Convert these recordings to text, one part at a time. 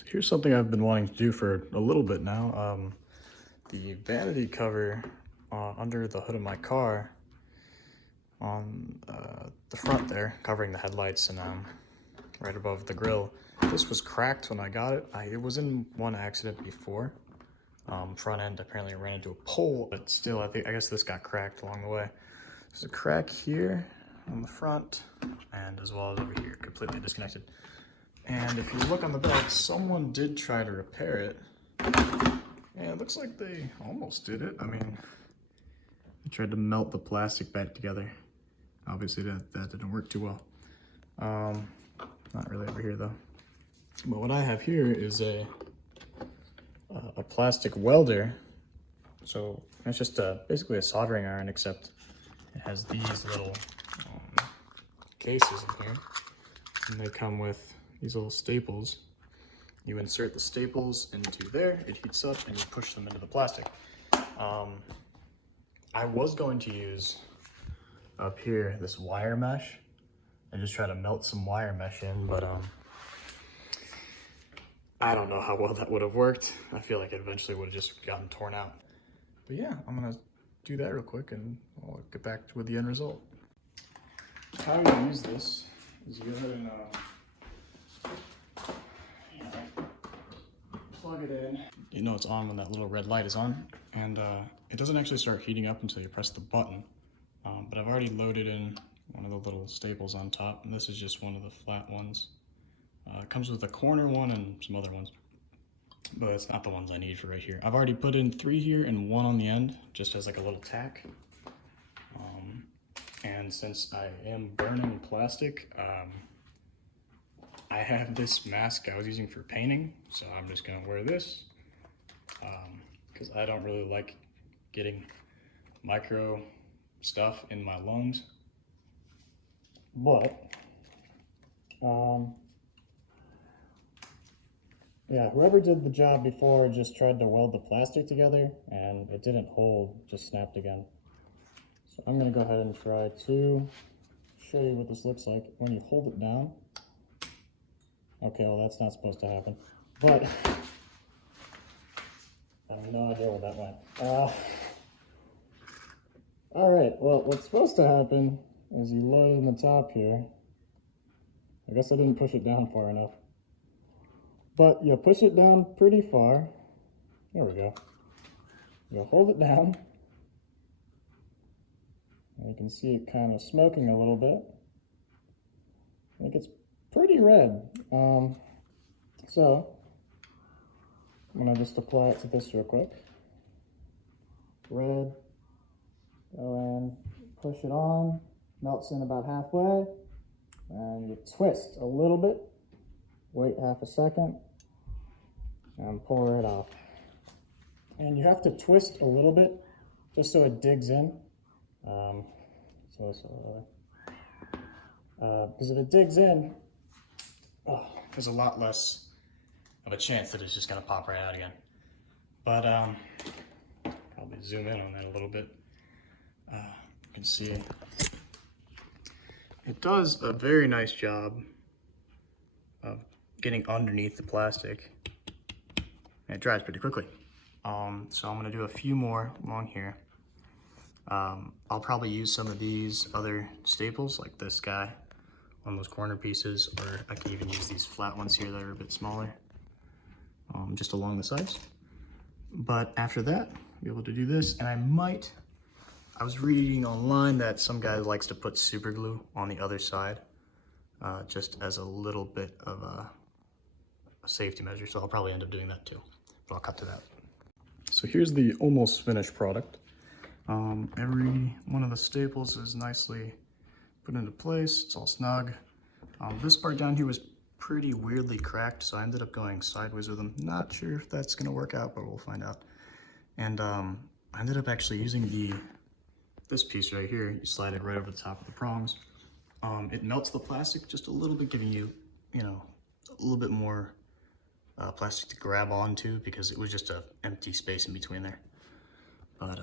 So here's something I've been wanting to do for a little bit now. The vanity cover under the hood of my car on the front there, covering the headlights and right above the grill. This was cracked when I got it. It was in one accident before. Front end apparently ran into a pole, but still, I guess this got cracked along the way. There's a crack here on the front, and as well as over here, completely disconnected. And if you look on the back, someone did try to repair it. And it looks like they almost did it. I mean, they tried to melt the plastic back together. Obviously that didn't work too well. Not really over here though. But what I have here is a plastic welder. So it's just basically a soldering iron, except it has these little cases in here. And they come with these little staples. You insert the staples into there, it heats up, and you push them into the plastic. I was going to use up here this wire mesh and just try to melt some wire mesh in, but I don't know how well that would have worked. I feel like it eventually would have just gotten torn out. But yeah, I'm gonna do that real quick and I'll get back with the end result. How you use this is you go ahead and plug it in. You know it's on when that little red light is on, and it doesn't actually start heating up until you press the button. But I've already loaded in one of the little staples on top, and this is just one of the flat ones. It comes with a corner one and some other ones, but it's not the ones I need for right here. I've already put in 3 here and 1 on the end, just as like a little tack. And since I am burning plastic, I have this mask I was using for painting, so I'm just gonna wear this because I don't really like getting micro stuff in my lungs. But yeah, whoever did the job before just tried to weld the plastic together and it didn't hold, just snapped again. So I'm gonna go ahead and try to show you what this looks like when you hold it down. Okay, well that's not supposed to happen, but I have no idea where that went. All right, well what's supposed to happen is you load it in the top here. I guess I didn't push it down far enough. But you push it down pretty far. There we go. You'll hold it down. And you can see it kind of smoking a little bit. I think it's pretty red. So I'm gonna just apply it to this real quick. Red. Go and push it on. Melts in about halfway. And you twist a little bit. Wait half a second. And pour it off. And you have to twist a little bit just so it digs in. Because if it digs in, there's a lot less of a chance that it's just gonna pop right out again. But probably zoom in on that a little bit. You can see it does a very nice job of getting underneath the plastic. And it dries pretty quickly. So I'm gonna do a few more along here. I'll probably use some of these other staples like this guy on those corner pieces, or I can even use these flat ones here that are a bit smaller, just along the sides. But after that, I'll be able to do this, and I was reading online that some guy likes to put super glue on the other side, just as a little bit of a safety measure, so I'll probably end up doing that too, but I'll cut to that. So here's the almost finished product. Every one of the staples is nicely put into place. It's all snug. This part down here was pretty weirdly cracked, so I ended up going sideways with them. Not sure if that's gonna work out, but we'll find out. And I ended up actually using this piece right here. You slide it right over the top of the prongs. It melts the plastic just a little bit, giving you, a little bit more plastic to grab onto, because it was just an empty space in between there. But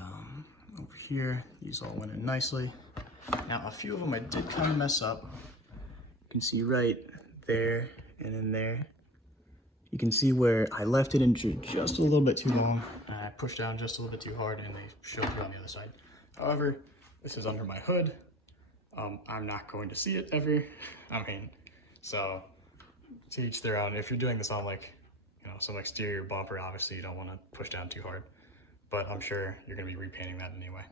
over here, these all went in nicely. Now a few of them I did kind of mess up. You can see right there and in there, You can see where I left it in just a little bit too long. I pushed down just a little bit too hard and they showed through on the other side. However, this is under my hood. I'm not going to see it ever. I mean, so to each their own. If you're doing this on like, you know, some exterior bumper, obviously you don't want to push down too hard, but I'm sure you're going to be repainting that anyway.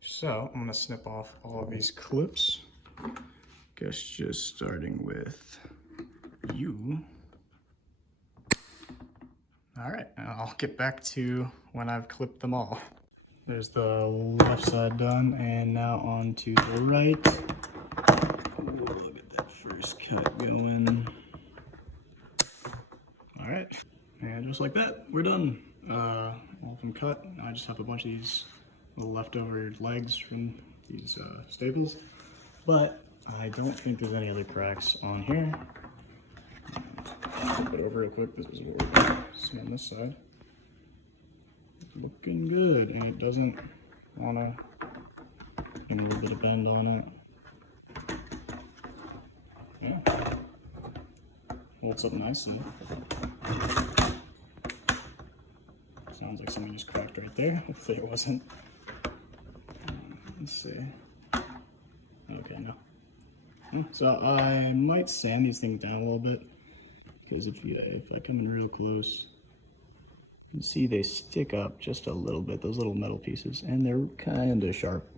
So I'm going to snip off all of these clips. Guess just starting with you. All right, I'll get back to when I've clipped them all. There's the left side done, and now on to the right. Ooh, look at that first cut going. All right, and just like that, we're done. All of them cut. I just have a bunch of these little leftover legs from these staples, but I don't think there's any other cracks on here. Flip it over real quick. This is what we're see on this side. It's looking good, and it doesn't want to. A little bit of bend on it. Yeah, holds up nicely. Sounds like something just cracked right there. Hopefully it wasn't. Let's see. Okay, no. So I might sand these things down a little bit, because if I come in real close, you can see they stick up just a little bit, those little metal pieces, and they're kind of sharp.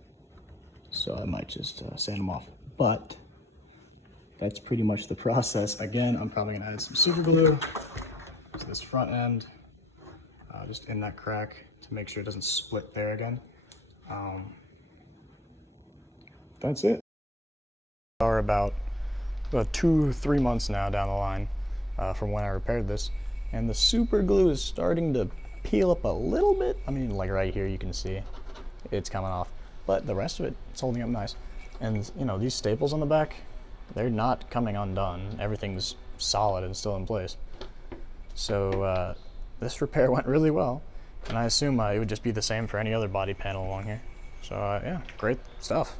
So I might just sand them off. But that's pretty much the process. Again, I'm probably gonna add some super glue to this front end, just in that crack to make sure it doesn't split there again. That's it. We're about 2-3 months now down the line from when I repaired this, and the super glue is starting to peel up a little bit. I mean, like right here you can see it's coming off, but the rest of it, it's holding up nice. And you know, these staples on the back, they're not coming undone. Everything's solid and still in place. So this repair went really well, and I assume it would just be the same for any other body panel along here. So yeah, great stuff.